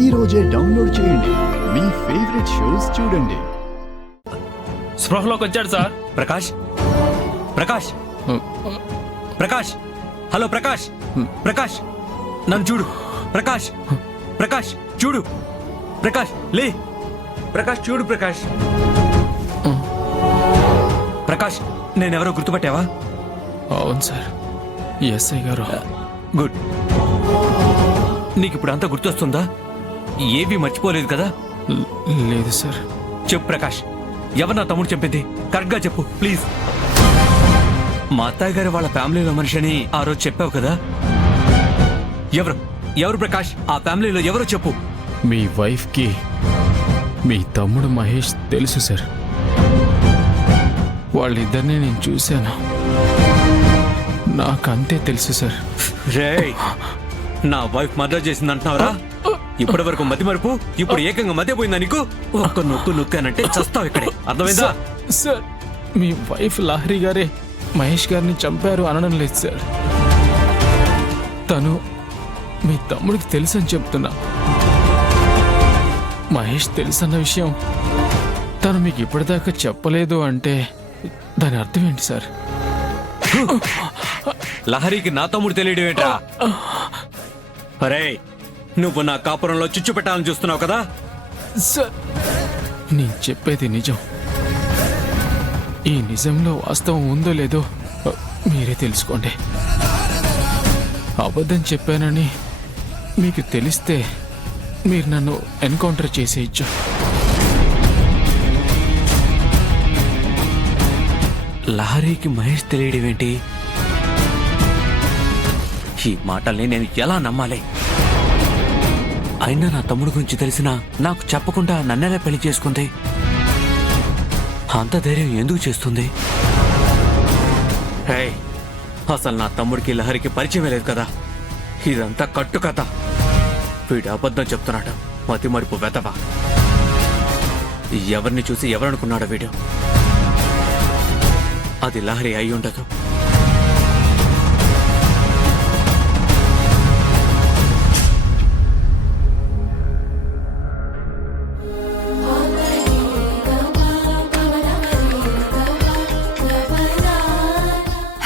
ఈ రోజే డౌన్లోడ్ చేయండి. మీ ఫేవరెట్ షోస్ చూడండి. స్పృహలోకి వచ్చాడు సార్. ప్రకాష్ ప్రకాష్ ప్రకాష్ హలో ప్రకాష్ ప్రకాష్ నన్ను చూడు. ప్రకాష్ ప్రకాష్ చూడు. ప్రకాష్ లే. ప్రకాష్ చూడు. ప్రకాష్ ప్రకాష్ నేనెవరో గుర్తుపట్టావా? అవును సార్, ఎస్ఐ గారు. గుడ్. నీకు ఇప్పుడు అంతా గుర్తొస్తుందా? ఏవి మర్చిపోలేదు కదా? లేదు సార్. చెప్పు ప్రకాష్, ఎవరు నా తమ్ముడు చెప్పింది? కరెక్ట్గా చెప్పు ప్లీజ్. మా అత్తయ్య గారు వాళ్ళ ఫ్యామిలీలో మనిషిని ఆ రోజు చెప్పావు కదా? ఎవరు ఎవరు ప్రకాష్? ఆ ఫ్యామిలీలో ఎవరో చెప్పు. మీ వైఫ్కి మీ తమ్ముడు మహేష్ తెలుసు సార్. వాళ్ళిద్దరిని నేను చూశాను. నాకంతే తెలుసు సార్. రేయ్, నా వైఫ్ మర్డర్ చేసింది అంటున్నావురా? ఇప్పటి వరకు మతి మరుపు, ఇప్పుడు ఏకంగా మధ్య పోయిందా నీకు? ఒక్క నొక్కు నొక్కానంటే చస్తావు ఇక్కడే. అర్థమైందా? సార్, మీ వైఫ్ లహరి గారే మహేష్ గారిని చంపారు అనడం లేదు సార్. తను మీ తమ్ముడికి తెలుసని చెప్తున్నా. మహేష్ తెలుసన్న విషయం తను మీకు ఇప్పటిదాకా చెప్పలేదు అంటే దాని అర్థం ఏంటి సార్? లహరికి నా తమ్ముడు తెలియడం ఏంట్రా? అరే, నువ్వు నా కాపురంలో చిచ్చు పెట్టాలని చూస్తున్నావు కదా? సార్, నేను చెప్పేది నిజం. ఈ నిజంలో వాస్తవం ఉందో లేదో మీరే తెలుసుకోండి. అబద్ధం చెప్పానని మీకు తెలిస్తే మీరు నన్ను ఎన్కౌంటర్ చేసేయచ్చు. లహరికి మహేష్ తెలియడం ఏంటి? ఈ మాటల్ని నేను ఎలా నమ్మాలి? అయినా నా తమ్ముడు గురించి తెలిసినా నాకు చెప్పకుండా నన్నెలా పెళ్లి చేసుకుంది? అంత ధైర్యం ఎందుకు చేస్తుంది? హే, అసలు నా తమ్ముడికి లహరికి పరిచయం లేదు కదా. ఇదంతా కట్టు కథ. వీడు అబద్ధం చెప్తున్నాడు. మతి మరుపు వెతవా. ఎవరిని చూసి ఎవరనుకున్నాడు వీడు? అది లహరి అయి ఉండదు.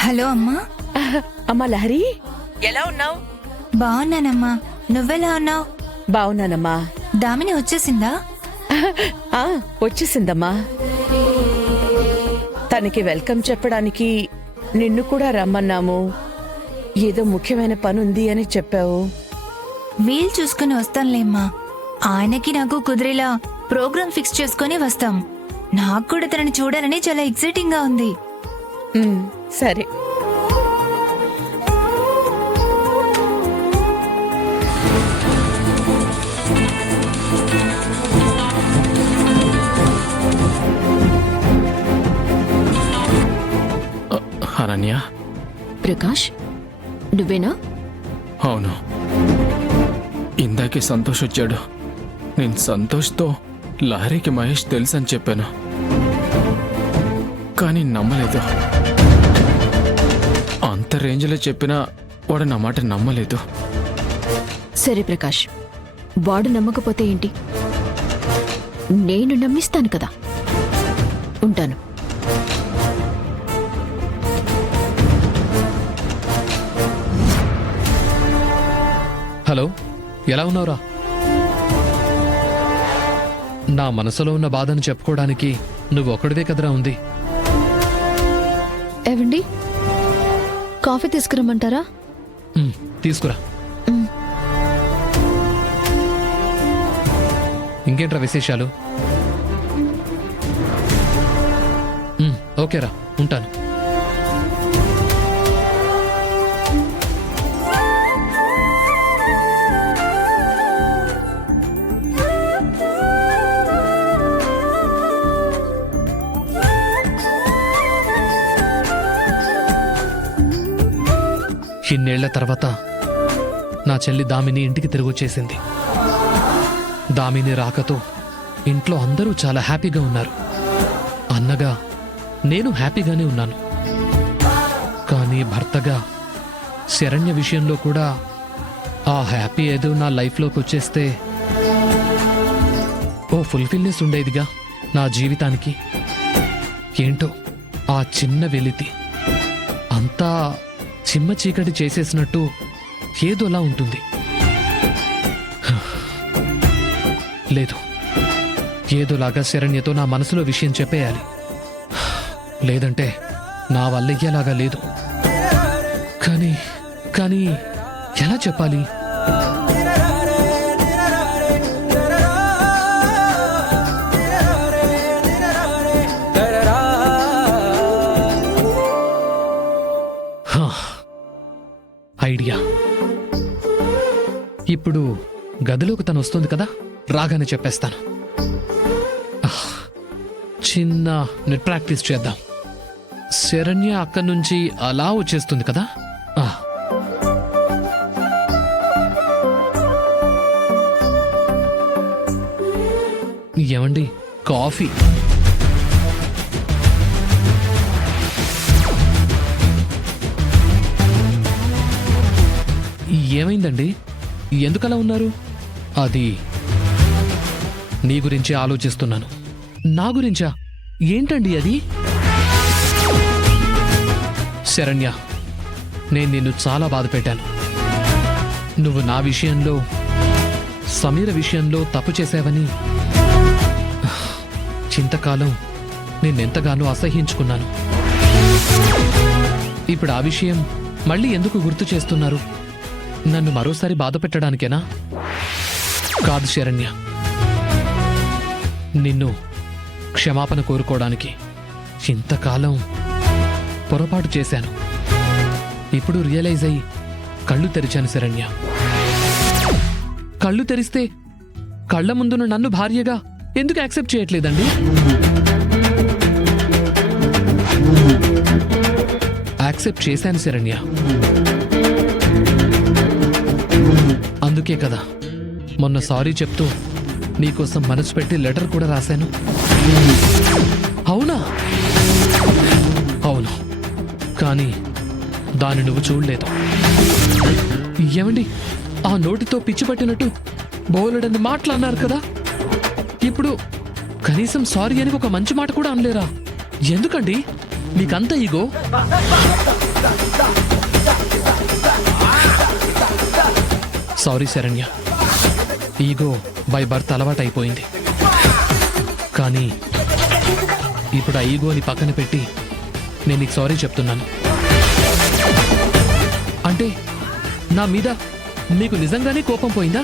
హలో అమ్మా. అమ్మా లహరి, ఎలా ఉన్నావు? బాగున్నానమ్మా, నువ్వెలా ఉన్నావు? బాగున్నానమ్మా. దామిని వచ్చేసిందా? వచ్చేసిందమ్మా. తనకి వెల్కమ్ చెప్పడానికి నిన్ను కూడా రమ్మన్నాము. ఏదో ముఖ్యమైన పని ఉంది అని చెప్పావు. వీలు చూసుకుని వస్తానులేమ్మా. ఆయనకి నాకు కుదిరేలా ప్రోగ్రామ్ ఫిక్స్ చేసుకుని వస్తాం. నాకు కూడా తనని చూడాలని చాలా ఎక్సైటింగ్ గా ఉంది. సరే. అనన్య. ప్రకాష్, నువ్వేనా? అవును, ఇందాకే సంతోష్ వచ్చాడు. నేను సంతోష్తో లహరికి మహేష్ తెలుసని చెప్పాను, కానీ నమ్మలేదు. అంత రేంజ్లో చెప్పినా వాడు నా మాట నమ్మలేదు. సరే ప్రకాష్, వాడు నమ్మకపోతే ఏంటి? నేను నమ్మిస్తాను కదా. ఉంటాను. హలో, ఎలా ఉన్నావురా? నా మనసులో ఉన్న బాధను చెప్పుకోవడానికి నువ్వు ఒక్కడివే కదరా ఉంది. ఏవండి, కాఫీ తీసుకురమ్మంటారా? తీసుకురా. ఇంకేంట్రా విశేషాలు? ఓకేరా, ఉంటాను. ఇన్నేళ్ల తర్వాత నా చెల్లి దామిని ఇంటికి తిరిగొచ్చేసింది. దామిని రాకతో ఇంట్లో అందరూ చాలా హ్యాపీగా ఉన్నారు. అన్నగా నేను హ్యాపీగానే ఉన్నాను. కానీ భర్తగా శరణ్య విషయంలో కూడా ఆ హ్యాపీ ఏదో నా లైఫ్లోకి వచ్చేస్తే ఓ ఫుల్ఫిల్నెస్ ఉండేదిగా నా జీవితానికి. ఏంటో ఆ చిన్న వెలితి అంతా చిమ్మ చీకటి చేసేసినట్టు ఏదోలా ఉంటుంది. లేదు, ఏదోలాగా శరణ్యతో నా మనసులో విషయం చెప్పేయాలి. లేదంటే నా వల్లయ్యేలాగా లేదు. కానీ కానీ ఎలా చెప్పాలి? ఐడియా. ఇప్పుడు గదిలోకి తను వస్తుంది కదా, రాగానే చెప్పేస్తాను. చిన్న నెట్ ప్రాక్టీస్ చేద్దాం. శరణ్య అక్కడి నుంచి అలా వచ్చేస్తుంది కదా. ఏమండి, కాఫీ? ఏమైందండి, ఎందుకలా ఉన్నారు? అది నీ గురించి ఆలోచిస్తున్నాను. నా గురించా? ఏంటండి అది? శరణ్య, నేను నిన్ను చాలా బాధ పెట్టాను. నువ్వు నా విషయంలో, సమీర విషయంలో తప్పు చేశావని చింతకాలం నిన్నెంతగానో అసహ్యించుకున్నాను. ఇప్పుడు ఆ విషయం మళ్ళీ ఎందుకు గుర్తు చేస్తున్నారు? నన్ను మరోసారి బాధ పెట్టడానికేనా? కాదు శరణ్య, నిన్ను క్షమాపణ కోరుకోవడానికి. ఇంతకాలం పొరపాటు చేశాను. ఇప్పుడు రియలైజ్ అయ్యి కళ్ళు తెరిచాను శరణ్య. కళ్ళు తెరిస్తే కళ్ళ ముందున నన్ను భార్యగా ఎందుకు యాక్సెప్ట్ చేయట్లేదండి? యాక్సెప్ట్ చేశాను శరణ్య. అందుకే కదా మొన్న సారీ చెప్తూ నీకోసం మనసు పెట్టి లెటర్ కూడా రాశాను. అవునా? అవును, కానీ దాన్ని నువ్వు చూడలేదు. ఏమండి, ఆ నోటితో పిచ్చి పట్టినట్టు బోలెడన్ని మాటలు అన్నారు కదా. ఇప్పుడు కనీసం సారీ అని ఒక మంచి మాట కూడా అనలేరా? ఎందుకండి మీకంత ego? Sorry Saranya, ego by birth అలవాటైపోయింది. కానీ ఇప్పుడు ఆ ఈగోని పక్కన పెట్టి నేను నీకు సారీ చెప్తున్నాను. అంటే నా మీద మీకు నిజంగానే కోపం పోయిందా?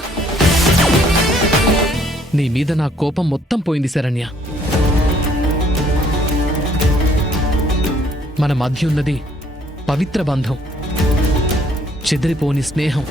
నీ మీద నా కోపం మొత్తం పోయింది శరణ్య. మన మధ్య ఉన్నది పవిత్ర బంధం, చెదిరిపోని స్నేహం.